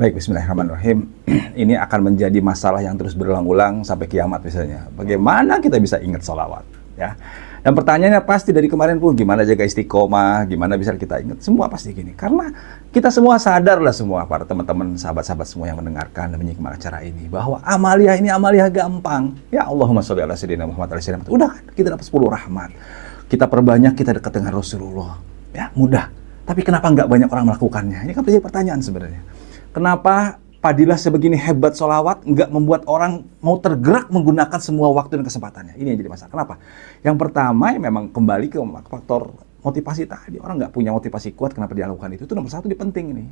Baik, bismillahirrahmanirrahim. Ini akan menjadi masalah yang terus berulang-ulang sampai kiamat misalnya. Bagaimana kita bisa ingat sholawat? Ya. Dan pertanyaannya pasti dari kemarin pun, gimana jaga istiqomah, gimana bisa kita ingat? Semua pasti gini. Karena kita semua sadar lah semua, para teman-teman, sahabat-sahabat semua yang mendengarkan dan menyimak acara ini, bahwa amalia ini amalia gampang. Ya Allahumma sholli ala sayyidina Muhammad ala sayyidina Muhammad. Udah kan, kita dapat 10 rahmat. Kita perbanyak, kita dekat dengan Rasulullah. Ya, mudah. Tapi kenapa nggak banyak orang melakukannya? Ini kan jadi pertanyaan sebenarnya. Kenapa Fadilah sebegini hebat sholawat nggak membuat orang mau tergerak menggunakan semua waktu dan kesempatannya? Ini yang jadi masalah. Kenapa? Yang pertama ya memang kembali ke faktor motivasi tadi. Orang nggak punya motivasi kuat, kenapa dia lakukan itu? Itu nomor satu, penting ini.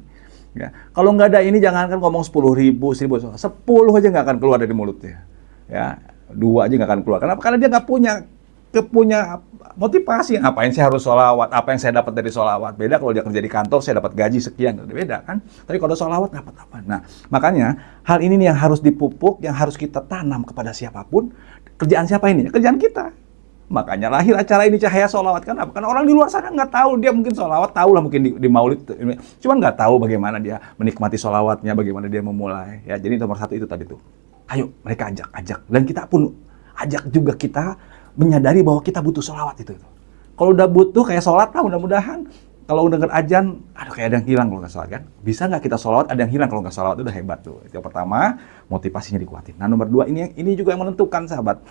Ya. Kalau nggak ada ini, jangankan ngomong 10.000, 1.000, 10 aja nggak akan keluar dari mulutnya. Ya, 2 aja nggak akan keluar. Kenapa? Karena dia nggak punya motivasi. Ngapain saya harus sholawat? Apa yang saya dapat dari sholawat? Beda kalau dia kerja di kantor, saya dapat gaji sekian. Beda kan? Tapi kalau sholawat dapat apa? Nah, makanya hal ini nih yang harus dipupuk, yang harus kita tanam kepada siapapun. Kerjaan siapa ini? Kerjaan kita. Makanya lahir acara ini Cahaya Sholawat. Kenapa? Karena orang di luar sana nggak tahu. Dia mungkin sholawat, tahu lah mungkin di maulid. Cuman nggak tahu bagaimana dia menikmati sholawatnya, bagaimana dia memulai. Ya, jadi nomor satu itu tadi tuh. Ayo mereka ajak. Dan kita pun ajak juga kita menyadari bahwa kita butuh sholawat itu. Kalau udah butuh kayak sholat lah, mudah-mudahan. Kalau udah denger ajan, aduh kayak ada yang hilang kalau nggak sholat kan. Bisa nggak kita sholawat, ada yang hilang kalau nggak sholawat, itu udah hebat tuh. Itu yang pertama, motivasinya dikuatin. Nah nomor 2, ini juga yang menentukan sahabat.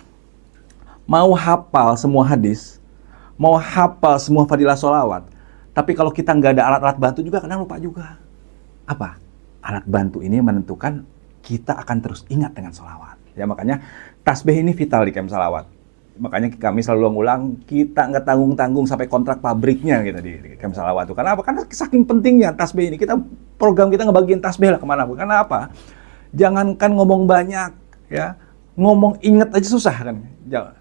Mau hafal semua hadis, mau hafal semua fadilah sholawat, tapi kalau kita nggak ada alat-alat bantu juga, kadang lupa juga. Apa? Alat bantu ini menentukan kita akan terus ingat dengan sholawat. Ya makanya tasbih ini vital di camp sholawat. Makanya kami selalu ngulang, kita nggak tanggung-tanggung sampai kontrak pabriknya gitu di camp sholawat itu. Karena apa? Karena saking pentingnya tasbih ini. Program kita ngebagiin tasbih lah kemana pun. Karena apa? Jangankan ngomong banyak, ya, ngomong ingat aja susah kan.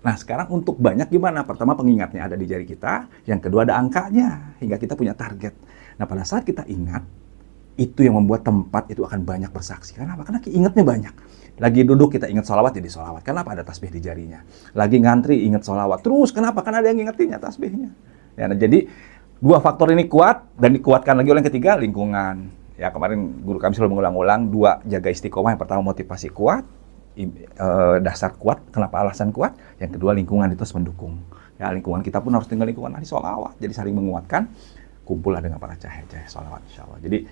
Nah sekarang untuk banyak gimana? Pertama pengingatnya ada di jari kita, yang kedua ada angkanya, hingga kita punya target. Nah pada saat kita ingat, itu yang membuat tempat itu akan banyak bersaksi. Kenapa? Karena ingatnya banyak. Lagi duduk kita ingat sholawat, jadi sholawat. Kenapa? Ada tasbih di jarinya. Lagi ngantri ingat sholawat. Terus kenapa? Karena ada yang ngingetinnya tasbihnya. Ya, nah, jadi 2 faktor ini kuat dan dikuatkan lagi oleh yang ketiga, lingkungan. Ya kemarin guru kami selalu mengulang-ulang 2, jaga istiqomah. Yang pertama motivasi kuat, dasar kuat. Kenapa alasan kuat? Yang kedua lingkungan itu harus mendukung. Ya lingkungan kita pun harus tinggal lingkungan ahli sholawat. Jadi saling menguatkan. Kumpullah dengan para cahaya sholawat insya Allah. Jadi